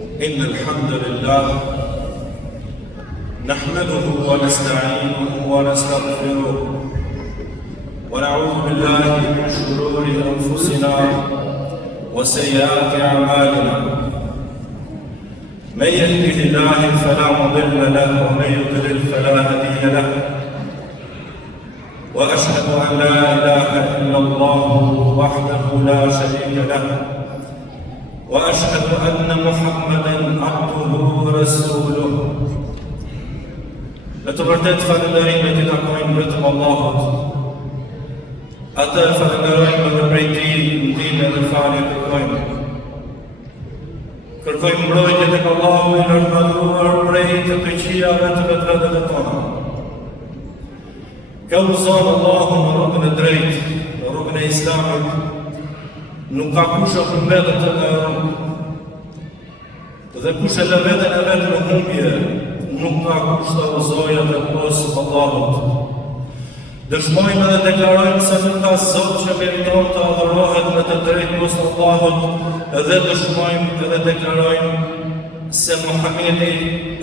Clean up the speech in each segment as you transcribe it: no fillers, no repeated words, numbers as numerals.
إن الحمد لله نحمده ونستعينه ونستغفره ونعوذ بالله من شرور أنفسنا وسيئات أعمالنا من يهده الله فلا مضل له ومن يضلل فلا هادي له وأشهد أن لا إله إلا الله وحده لا شريك له وأشهد أن محمدًا عبده ورسوله. Në të vërtet falënderimet i takojnë vetëm Allahut. Atë falënderojmë dhe prej Tij ndihmë dhe falje kërkojmë. Kërkojmë mbrojtje tek Allahu i lartëmadhëruar prej të keqijave të vetëve tona. Ka udhëzuar Allahu në rrugën e drejtë, në rrugën e Islamit. Nuk ka kush e përmbetet të nga rrugë. Dhe kush e lë veten e vet në humbje, nuk ka kush të udhëzojë të posë Allahut. Dëshmojmë dhe deklarojmë se nuk ka Zot që meriton të adhurohet me të drejtë poshtë Allahut, dhe dëshmojmë dhe deklarojmë se Muhamedi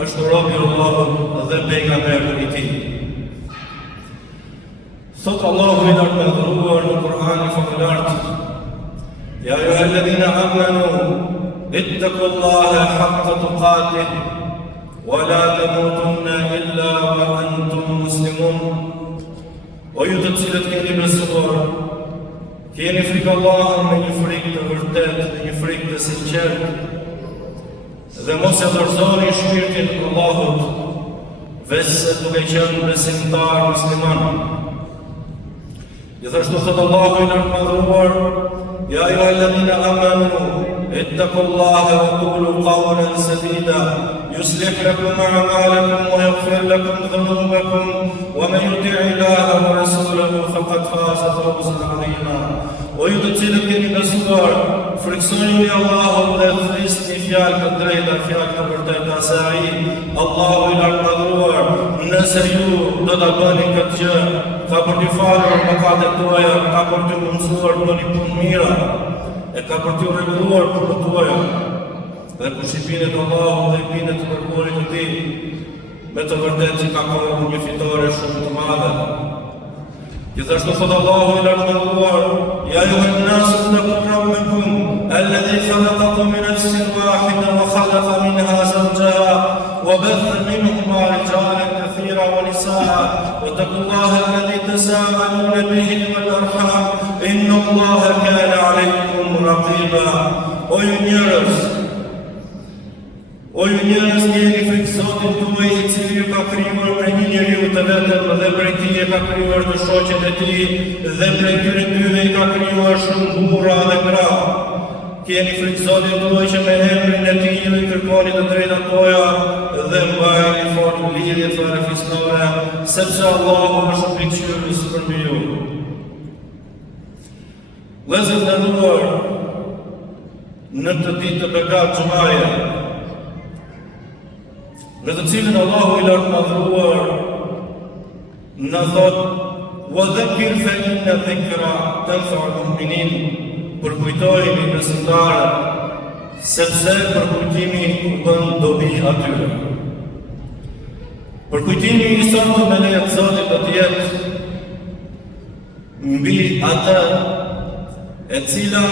është robi i Allahut dhe pejgamberi i Tij. Thot Allahu i lartëmadhëruar në Kur'anin famulart: يا أيها الذين آمنوا اتقوا الله حق تقاته ولا تموتن إلا وأنتم مسلمون. O ju të cilët keni besuar, keni frikë Allahun me një frikë të vërtetë, me një frikë të sinqertë, dhe mos e dorëzoni shpirtin Allahut, veçse duke qenë besimtar musliman. Gjithashtu thot Allahu i lartëmadhëruar: يا أيها الذين آمنوا اتقوا الله وقولوا قولا سديدا يصلح لكم أعمالكم ويغفر لكم ذنوبكم ومن يطع الله ورسوله فقد فاز فوزا عظيما. O ju të cilët keni besuar, friksoni Allahun dhe thrisni fjalë të drejta, fjalë të vërteta, se ai, Allahu i lartëmadhëruar, nëse ju do ta bëni këtë gjë, ka për t'ju falur mëkatet tuaja, ka për t'ju mundësuar të bëni punë mira, e ka për t'ju rregulluar punët tuaja. Dhe kush i binet Allahut dhe i binet të dërguarit të Tij, me të vërtetë që ka kohë një fitore shumë të madhe. Gjithashtu thot Allahu i lartëmadhëruar: يا أيها الناس اتقوا ربكم الذي خلقكم من نفس واحدة وخلق منها زوجها وبث منهما رجالا كثيرا ونساء واتقوا الله الذي تساءلون به والأرحام إن الله كان عليكم رقيبا. O ju njerëz, keni frikë Zotit tuaj i cili ju ka krijuar prej një njeriu të vetëm dhe prej tij e ka krijuar të shoqet e tij dhe prej tyre dyve i ka krijuar shumë burra dhe gra. Keni frikë Zotit tuaj që me emrin e Tij ju i kërkoni të drejtat tuaja dhe mbajeni fort lidhjet farefisnore, sepse Allahu është frikëqyrës për ju. Vëllezër të nderuar, në të ditë të bekat xumaje, në të cilën Allahu i lartëmadhëruar në thot: وَذَكِّرْ فَإِنَّ الذِّكْرَى تَنفَعُ الْمُؤْمِنِينَ. Përkujtojeni besimtarët, sepse përkujtimi u bën dobi atyre. Përkujtimi i sonte me lejen e Zotit do të jetë mbi atë e cila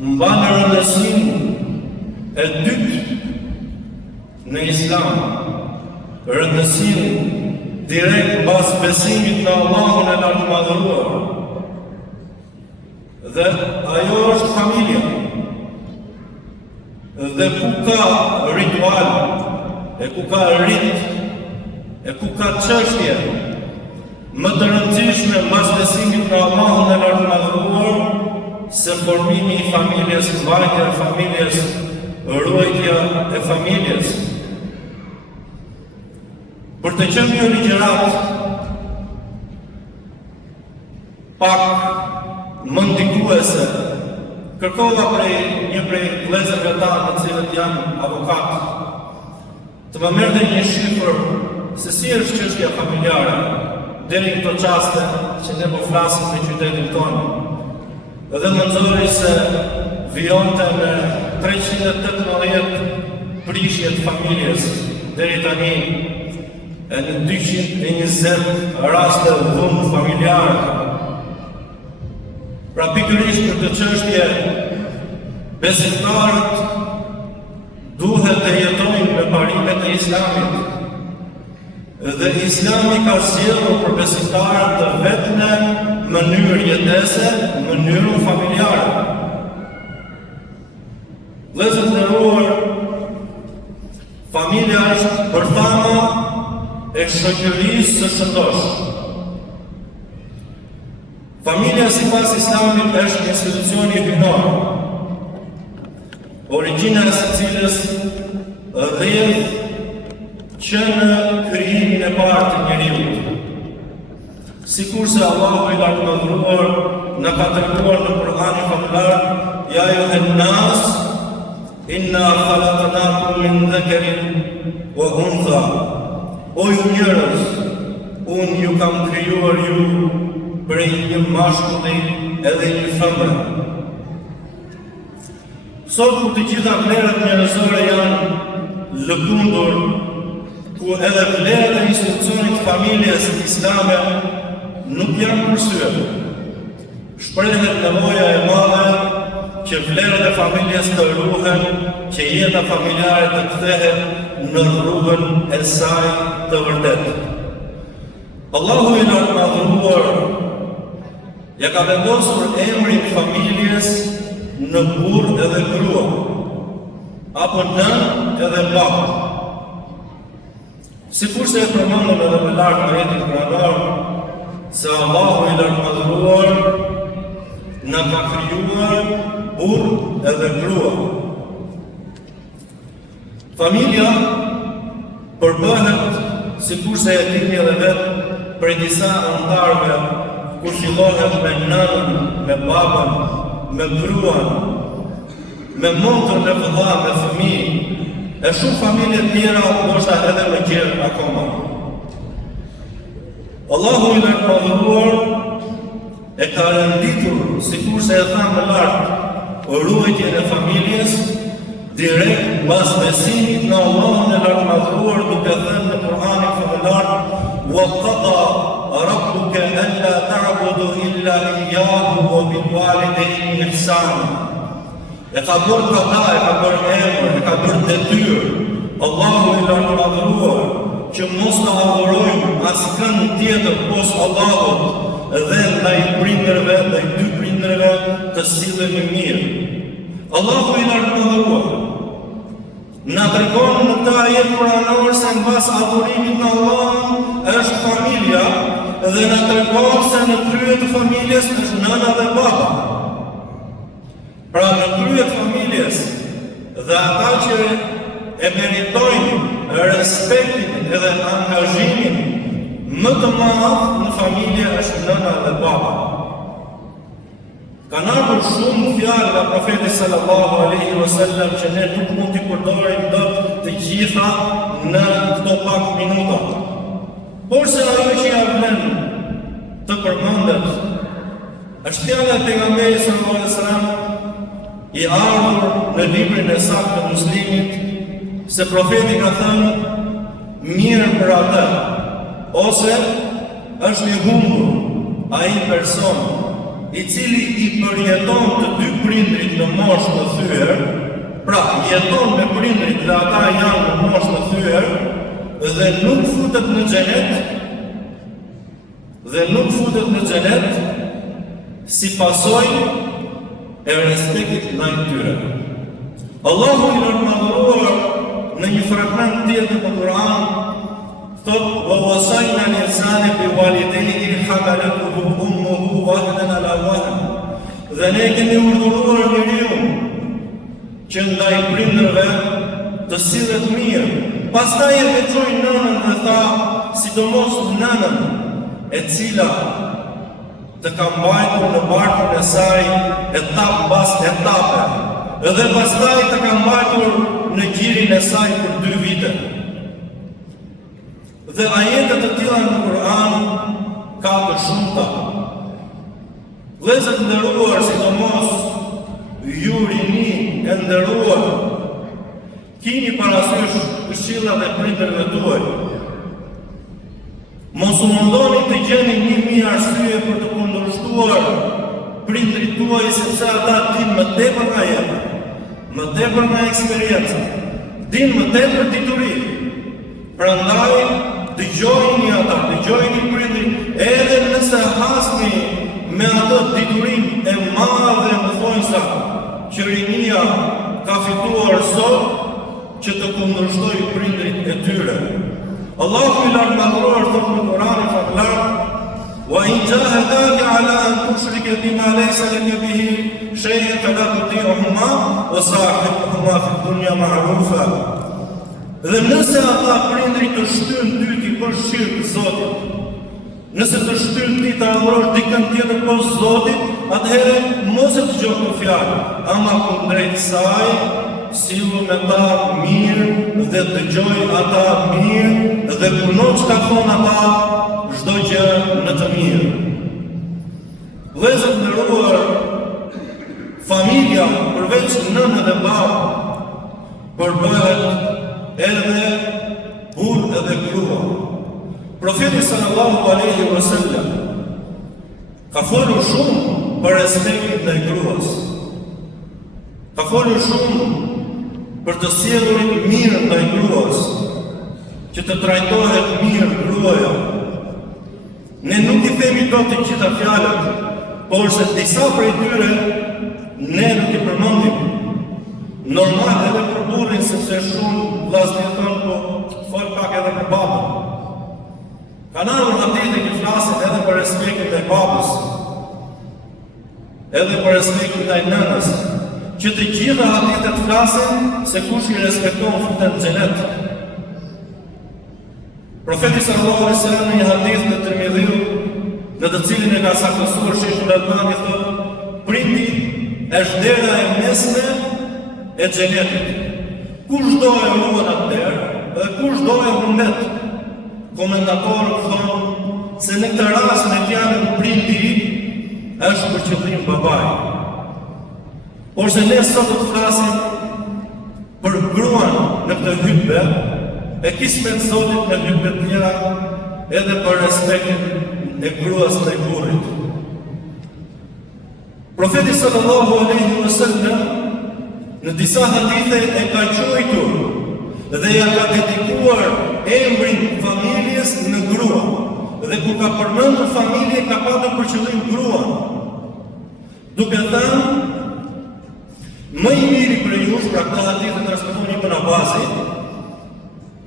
mban rëndësinë e dytë në Islam, rëndësinë direkt mbas besimit në Allahun e lartëmadhëruar. Dhe ajo është familja. Dhe ku ka ritual, e ku ka rit, e ku ka çështje më të rëndësishme mbas besimit në Allahun e lartëmadhëruar se formimi i familjes, mbajtja e familjes, ruajtja e familjes. Për të qenë një ligjërat pak më ndikuese, kërkova një prej vëllezërve tanë të cilët janë avokatë, të më merrte një shifër se si është çështja familjare deri në këto çaste që ne po flasim në qytetin tonë. Dhe më nxori se vijonte me 318 prishje të familjes deri tani e në 220 raste dhunë familjare. Pra pikërisht për të çështje besimtarët duhet të jetojnë me parimet e Islamit. Dhe Islami ka sjellur për besimtarët të vetme mënyrë jetese, mënyrën familjare. Vëllezër të nderuar, familja është bërthama e shoqërisë së shëndosh. Familja sipas Islamit është institucioni hyjnor, origjina e së cilës rrjedh që në krijimin e parë të njeriut. Sikurse Allahu i lartëmadhëruar na ka treguar në Kur'anin familjar, ja ayyuhan nas inna khalaqnakum min dhakarin wa untha. O ju njerëz, unë ju kam krijuar ju prej një mashkulli edhe një femre. Sot ku të gjitha vlerat njerëzore janë lëkundur, ku edhe vlerat e institucionit familjes islame nuk janë përsyer, shprehet nevoja e madhe që vlerat e familjes të ruhen, që jeta familjare të kthehet në rrugën e saj të vërtetë. Allahu i lartëmadhëruar ja ka vendosur emrin familjes në burr edhe grua, apo nën edhe bab. Sikurse e përmendëm edhe më lart në ajetin kuranor, se Allahu i lartëmadhëruar na ka krijuar burr edhe grua. Familja përbëhet, sikurse e dini edhe vetë, prej disa anëtarëve, ku fillohet me nënën, me babën, me gruan, me motrën e vëlla, me fëmijë, e shumë familje tjera ndoshta edhe më gjerë akoma. Allahu i lartëmadhëruar e ka renditur, sikurse e tha më lart, ruajtjen e familjes direkt mbas besimit në Allahun e lartëmadhëruar, duke thënë në Kur'anin familjar: "Wa qada rabbuka alla ta'budu illa iyyahu wa bil walidayni ihsana." E ka bërë qada, e ka bërë emër, e ka bërë detyrë Allahu i lartëmadhëruar që mos të adhurojmë askënd tjetër poshtë Allahut dhe ndaj prindërve, ndaj dy prindërve të sillemi mirë. Allahu i lartëmadhëruar na tregon në këtë ajet kuranor se mbas adhurimit në Allah është familja, dhe na tregon se në krye të familjes është nëna dhe baba. Pra në krye të familjes dhe ata që e meritojnë respektin edhe angazhimin më të madh në familje është nëna dhe baba. Kanë ardhur shumë fjalë nga profeti sallallahu alaihi wasallam që ne nuk mund t'i përdorim dot të gjitha në këto pak minuta. Por se ajo që ja vlen të përmendet është fjala e pejgamberit sallallahu alaihi wasallam i ardhur në librin e saktë të Muslimit, se profeti ka thënë: mirë për atë, ose është i humbur ai person i cili i përjeton të dy prindrit në moshë të thyer, pra jeton me prindrit dhe ata janë në moshë të thyer, dhe nuk futet në xhenet, si pasojë e respektit ndaj tyre. Allahu i lartëmadhëruar në një fragment tjetër të Kur'an thot: "Wa wasayna al-insana bi walidayhi hamalathu ummuhu wahnan ala wahn." Dhe ne kemi urdhëruar njeriu që ndaj prindërve të sillet mirë. Pastaj e veçoi nënën dhe tha, sidomos nënën e cila të ka mbajtur në barkun e saj etapë pas etape, edhe pastaj të ka mbajtur në gjirin e saj për 2 vite. Dhe ajetet të tilla në Kur'an ka të shumta. Vëllezër të nderuar, sidomos ju rini e nderuar, kini parasysh këshillat e prindërve tuaj. Mos u mundoni të gjeni 1000 arsye për të kundërshtuar prindrit tuaj, sepse ata dinë më tepër nga jeta, më tepër nga eksperjenca, dinë më tepër dituri. Prandaj dëgjojini ata, dëgjojini prindrit, edhe nëse hasni me atë diturim e madhe në thonjsa që rinia ka fituar sot që të kundërshtoj prindrit e tyre. Allahu i lartëmadhëruar thot në Kur'anin famlar: "Wa in jahadaka ala an tushrika bima laysa laka bihi shay'un fala tuti'huma wa sahibuhuma fi dunya ma'rufa." Dhe nëse ata prindrit të shtyn ty ti për shirk Zotit, nëse të shtyn ti të adhurosh dikën tjetër poshtë Zotit, atëherë mos e dëgjo këtë fjalë, ama kundrejt saj sillu me ta mirë dhe dëgjoj ata mirë dhe puno çka thonë ata, çdo gjë në të mirë. Vëllezër të nderuar, familja përveç nënë dhe babë përbëhet edhe burr edhe grua. Profeti sallallahu alaihi wasallam ka folur shumë për respektin ndaj gruas. Ka folur shumë për të sjellurit mirë ndaj gruas, që të trajtohet mirë gruaja. Ne nuk i themi dot të gjitha fjalët, por se disa prej tyre ne nuk i përmendim. Normal edhe për burrin, sepse shumë vllazëri thonë po fol pak edhe për babën. Kanë ardhur hadithe që flasin edhe për respektin ndaj babës, edhe për respektin ndaj nënës, që të gjitha hadithet flasin se kush i respekton futet në xhenet. Profeti sallallahu alaihi wasallam në një hadith të Tirmidhiut, në të cilin e ka saktësuar Sheikhul Albani, thotë: "Prindi është dera e mesme e xhenetit. Kush do e ruan atëherë, dhe kush do e humbet." Komentatorët thonë se në këtë rast me fjalën prindi është për qëllim babai. Por se ne sot të flasim për gruan në këtë hutbë, e kismet Zotit në hutbë të tjera edhe për respektin e gruas ndaj burrit. Profeti sallallahu alaihi wasallam në disa hadithe e ka quajtur dhe ja ka dedikuar emrin familjes në grua. Dhe kur ka përmendur familje, ka patur për qëllim gruan, duke thënë: "Më i miri për jush", pra këtë hadith e transmeton Ibn Abbasi,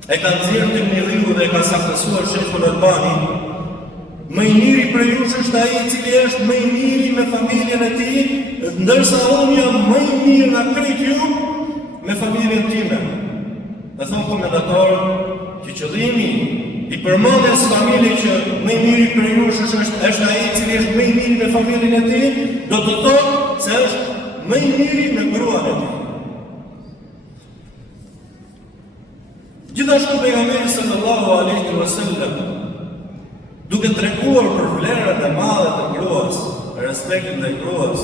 e ka nxjerrë Tirmidhiu dhe e ka saktësuar Sheikhul Albani, "Më i miri për jush është ai i cili është më i miri me familjen e tij, ndërsa unë jam më i mirë nga krejt ju me familjen time." Dhe thonë komentatorët që qëllimi i përmendjes familje që më i miri për jush është ai i cili është më i miri me familjen e tij, do të thotë se është më i miri me gruan e tij. Gjithashtu pejgamberi sallallahu alaihi wasallam, duke treguar për vlerat e mëdha të gruas, respektin ndaj gruas,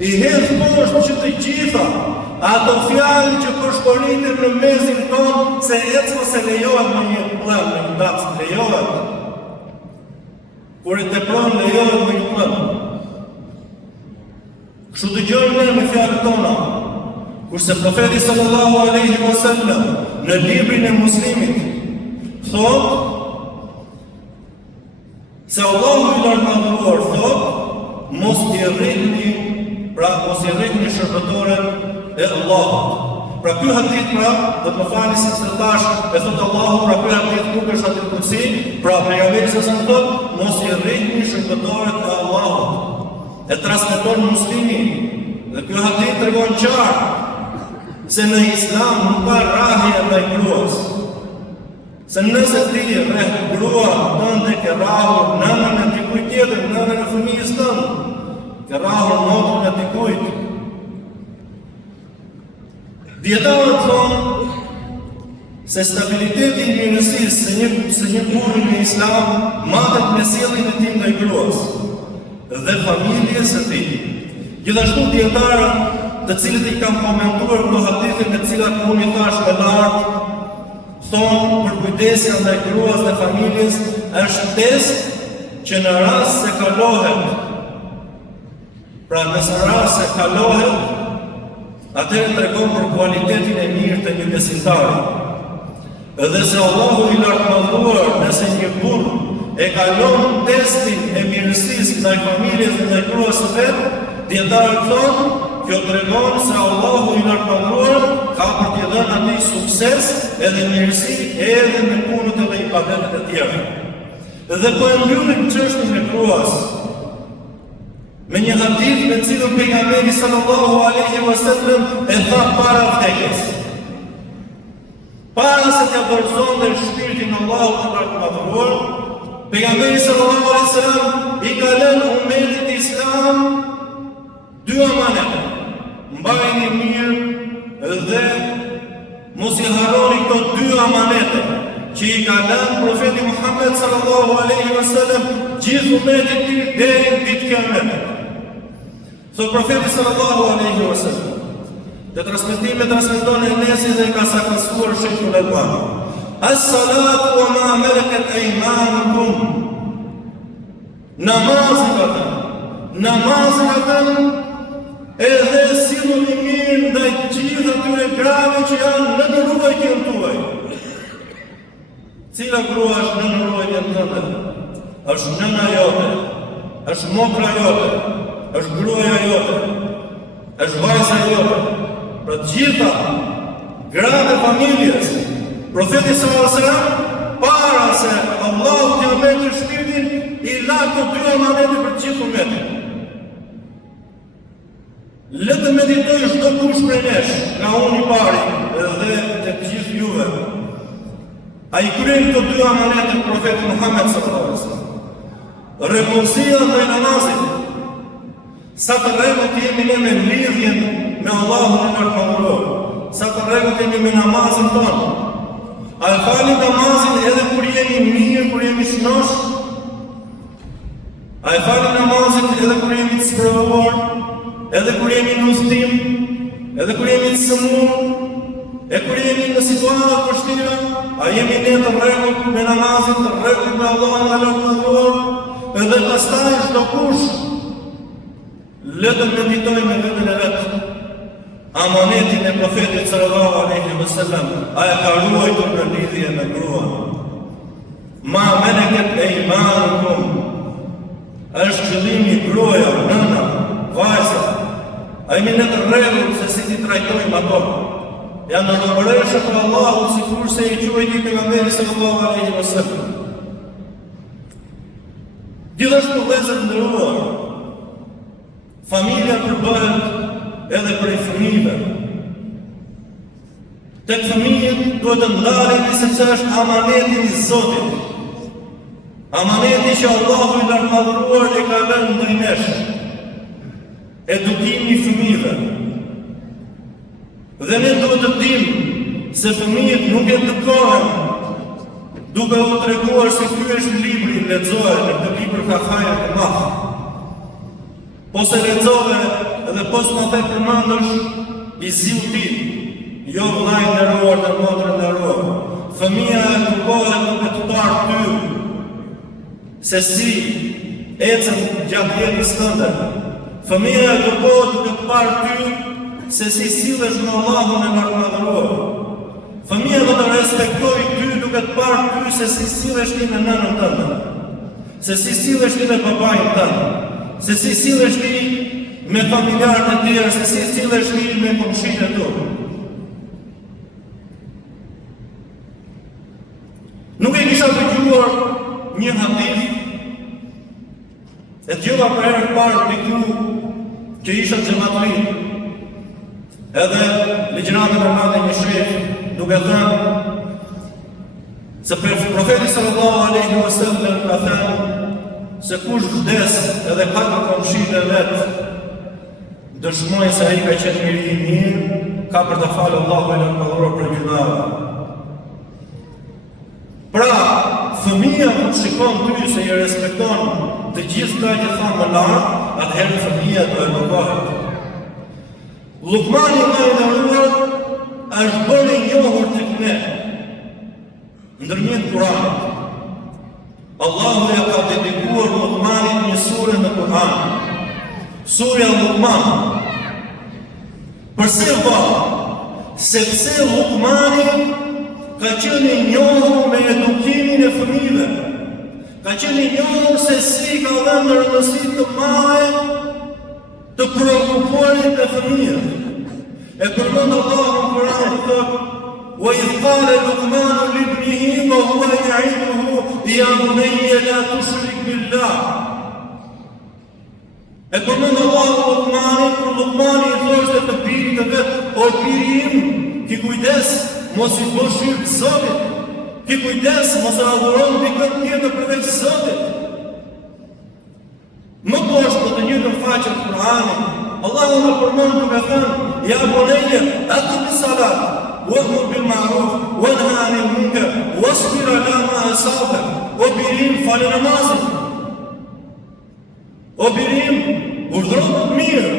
i hedh poshtë që të gjitha ato fjalë që përshpëriten në mesin tonë se ecmo se lejohet në një plan, në një datë lejohet. Kur e tepron lejohet në një plan. Kështu dëgjojmë ne me fjalët tona, kurse profeti sallallahu alaihi wasallam në librin e Muslimit thotë se Allahu i lartëmadhëruar thotë: "Mos i rrihni shërbëtorën e Allahut." Pra ky hadith do të më falni se thash e thot Allahu, pra ky hadith nuk është hadith kutsi, pra pejgamberi sa thotë: "Mos i rrihni shërbëtorët e Allahut." E transmeton Muslimi, dhe ky hadith tregon qartë se në Islam nuk ka rrahje ndaj gruas. Se nëse ti rreh grua tënde, ke rrahur nënën e dikujt tjetër, nënën e fëmijës tënde, ke rrahur motën e dikujt. Dietarët thonë se stabiliteti i mirësisë së një burri në Islam matet me sjelljen e tij ndaj gruas dhe familjes së tij. Gjithashtu dietarët të cilët i kam komentuar këto hadithe të cilat unë i thash më lart, thonë për kujdesjen ndaj gruas dhe familjes është test që në rast se kalohet, pra nëse në rast se kalohet, atëherë tregon për kualitetin e mirë të një besimtari. Edhe se Allahu i lartëmadhëruar, nëse një burr e kalon testin e mirësisë ndaj familjes dhe ndaj gruas së vet, dietarët thonë, kjo tregon se Allahu i lartëmadhëruar ka për t'i dhënë atij sukses edhe mirësi edhe në punët edhe ibadetet e tjera. Dhe po e mbyllim çështën e gruas me një hadith me cilën pejgamberi sallallahu alaihi wasallam e tha para vdekjes. Para se t'ia dorëzonte shpirtin Allahut të lartëmadhëruar, pejgamberi sallallahu alaihi wasallam i ka lënë ummetit islam dy amanete. Mbajini mirë dhe mos i harroni këto dy amanete që i ka lënë profeti Muhammed sallallahu alaihi wasallam gjithë ummetit të tij deri në ditën e Kiametit. Thot profeti sallallahu alaihi wasallam, dhe transmeton Enesi dhe ka sakasuar Sheikhul Albani. As-salatu wa ma malakat aymanukum. Namazin atë edhe silluni mirë ndaj gjithë atyre grave që janë në ruajtjen tuaj. Cila grua është në ruajtjen tënde? Është nëna jote, është mokra jote, është gruaja jote, është vajza jote. Për të gjitha gratë e familjes, profeti sallallahu alaihi wasallam para se Allahu t'i merrte shpirtin, i la këto dy amanete për të gjithë ummetin. Le të meditoj çdo kush prej nesh, nga unë i pari dhe të gjithë juve. Ai kryen këto dy amanete profeti Muhammed sallallahu alaihi wasallam. Rregullsia ndaj namazit. Sa të rregullt jemi ne me lidhjen me Allahun e lartëmadhëruar, sa të rregullt jemi me namazin tonë. A e falim namazin edhe kur jemi mirë, kur jemi shnosh? A e falim namazin edhe kur jemi të sprovuar, edhe kur jemi në udhtim, edhe kur jemi të sëmur, e kur jemi në situata të vështira? A jemi ne të rregullt me namazin, të rregullt me Allahun e lartëmadhëruar? Edhe pastaj çdo kush le të meditojmë me vetën e vetë amanetin e profetit sallallahu alaihi wasallam, a e ka ruajtur në lidhje me grua. Ma malakat aymanukum, është qëllimi gruaja, nëna, vajza. A jemi në të rregullt se si ti trajtojmë ato? Janë në robëreshë për Allahut sikur se i quajti pejgamberi sallallahu alaihi wasallam. Gjithashtu vëllezër të nderuar, familja përbëhet edhe prej fëmijëve. Tek fëmijët duhet të ndalemi sepse është amaneti i Zotit. Amaneti që Allahu i lartëmadhëruar e ka lënë ndaj nesh. Edukimi i fëmijëve. Dhe ne duhet të dimë se fëmijët nuk edukohen duke u treguar se ky është libri, lexohet, në këtë libër ka hajër të madh. Po se lexove dhe po s'ma the përmendësh i ziu ti, jo vllai i nderuar dhe motra e nderuar. Fëmia edukohet duke të parë ty se si ecën gjatë jetës tënde. Fëmia edukohet duke të parë ty se si sillesh me Allahun e lartëmadhëruar. Fëmia do të respektojë ty duke të parë ty se si sillesh ti me nënën tënde, se si sillesh ti me babain tënd, se si sillesh ti me familjarët e tjerë, se si sillesh ti me komshinë e tu. Nuk e kisha dëgjuar një hadith, e dëgjova për herë të parë diku që isha xhamatli. Edhe ligjëratën e madhe një shef duke thënë se profeti sallallahu alaihi wasallam ka thënë se kush vdes edhe ka komshinë e vet, dëshmojnë se ai ka qenë njeri i mirë, ka për të falë Allahu e lartëmadhëruar për gjunave. Pra, fëmia kur shikon ty se i respekton të gjithë këto që thamë më lart, atëherë fëmia do edukohet. Lukmani më i dërruar është bërë i njohur tek ne ndërmjet Kuranit. Allahu ja ka dedikuar Lukmanit një sure në Kur'an, surja Lukman. Përse vallë? Sepse Lukmani ka qenë i njohur me edukimin e fëmijëve, ka qenë i njohur se si ka dhënë rëndësi të madhe të preokuparit e fëmijëve. E përmend Allahu në Kur'an të thotë: وَإِذْ قَالَ لُقْمَانُ لِابْنِهِ وَهُوَ يَعِظُهُ يَا بُنَيَّ لَا تُشْرِكْ بِاللَّهِ. E përmend Allahu Lukmanit, kur Lukmani i thoshte të birit të vet: o biri im, ki kujdes mos i bësh shirk Zotit, ki kujdes mos e adhuron dikën tjetër përveç Zotit. Më poshtë të njëjtën faqe të Kur'anit, Allahu në përmend duke thënë: ja bunayya aqimi salat wa'mur bil ma'ruf wanha 'anil munkar wasbir 'ala ma asabak. O birim, falë namazin. O birim, urdhëro të mirë.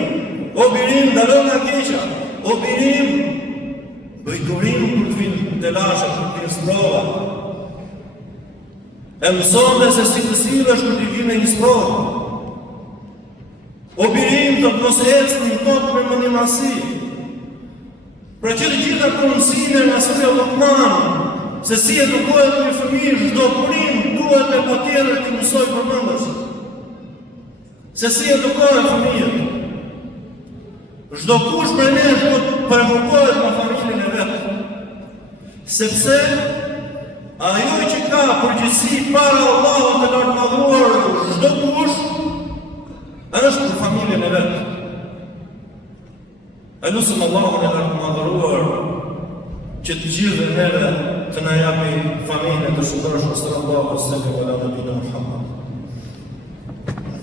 O birim, ndalo nga keqja. O birim, bëj durim kur të vinë telashe, kur të vinë sprova. E mësonte se si të sillesh kur të vinë një sprovë. O birim, të mos ecni në tokë me mendimasi. Pra që të gjitha punësinë nga surja Lukman, se si edukohet një fëmijë, çdo prim duhet me patjetër të mësoj përmendës. Se si edukohet fëmijët. Çdo kush prej nesh do të preokupohet me familjen e vet. Sepse ajo që ka përgjegjësi para Allahut të lartëmadhëruar çdo kush është për familjen e vet. E lusim Allahun e lartëmadhëruar që të gjithë neve të na japi familje të shëndoshme sallallahu alaihi wasallam.